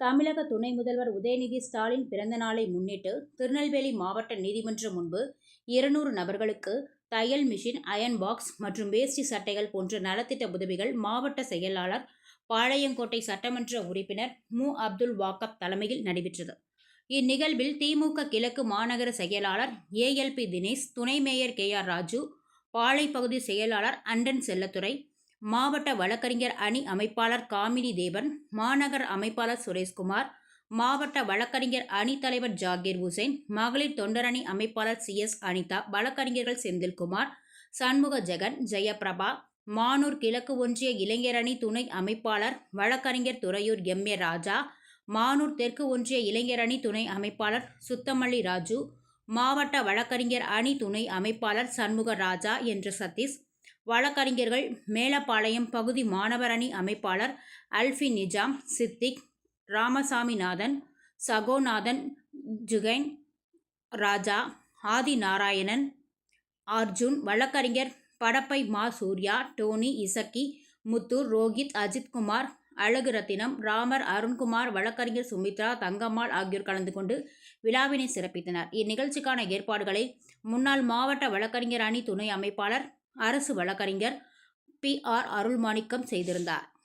தமிழக துணை முதல்வர் உதயநிதி ஸ்டாலின் பிறந்த நாளை முன்னிட்டு திருநெல்வேலி மாவட்ட நீதிமன்றம் முன்பு இருநூறு நபர்களுக்கு தையல் மிஷின் அயன் பாக்ஸ் மற்றும் வேஷ்டி சட்டைகள் போன்ற நலத்திட்ட உதவிகள் மாவட்ட செயலாளர் பாளையங்கோட்டை சட்டமன்ற உறுப்பினர் மு. அப்துல் வாக்கப் தலைமையில் நடைபெற்றது. இந்நிகழ்வில் திமுக கிழக்கு மாநகர செயலாளர் ஏஎல்பி தினேஷ் துணை mayor K. R. Raju Palai பகுதி செயலாளர் அண்டன் செல்லத்துறை மாவட்ட வழக்கறிஞர் அணி அமைப்பாளர் காமினி தேவன் மாநகர் அமைப்பாளர் சுரேஷ்குமார் மாவட்ட வழக்கறிஞர் அணி தலைவர் ஜாகீர் ஹுசைன் மகளிர் தொண்டரணி அமைப்பாளர் சி எஸ் அனிதா வழக்கறிஞர்கள் செந்தில்குமார் சண்முக ஜெகன் ஜெயபிரபா மானூர் கிழக்கு ஒன்றிய இளைஞரணி துணை அமைப்பாளர் வழக்கறிஞர் துறையூர் எம். ஏ. ராஜா மானூர் தெற்கு ஒன்றிய இளைஞரணி துணை அமைப்பாளர் சுத்தமல்லி ராஜு மாவட்ட வழக்கறிஞர் அணி துணை அமைப்பாளர் சண்முக ராஜா என்ற சதீஷ் வழக்கறிஞர்கள் மேலப்பாளையம் பகுதி மாணவர் அணி அமைப்பாளர் அல்ஃபி நிஜாம் சித்திக் ராமசாமிநாதன் சகோநாதன் ஜுகைன் ராஜா ஆதி நாராயணன் அர்ஜுன் வழக்கறிஞர் படப்பை மா சூர்யா டோனி இசக்கி முத்தூர் ரோஹித் அஜித்குமார் அழகு ரத்தினம் ராமர் அருண்குமார் வழக்கறிஞர் சுமித்ரா தங்கம்மாள் ஆகியோர் கலந்து கொண்டு விழாவினை சிறப்பித்தனர். இந்நிகழ்ச்சிக்கான ஏற்பாடுகளை முன்னாள் மாவட்ட வழக்கறிஞர் அணி துணை அமைப்பாளர் அரசு வழக்கறிஞர் பி ஆர் அருள்மாணிக்கம் செய்திருந்தார்.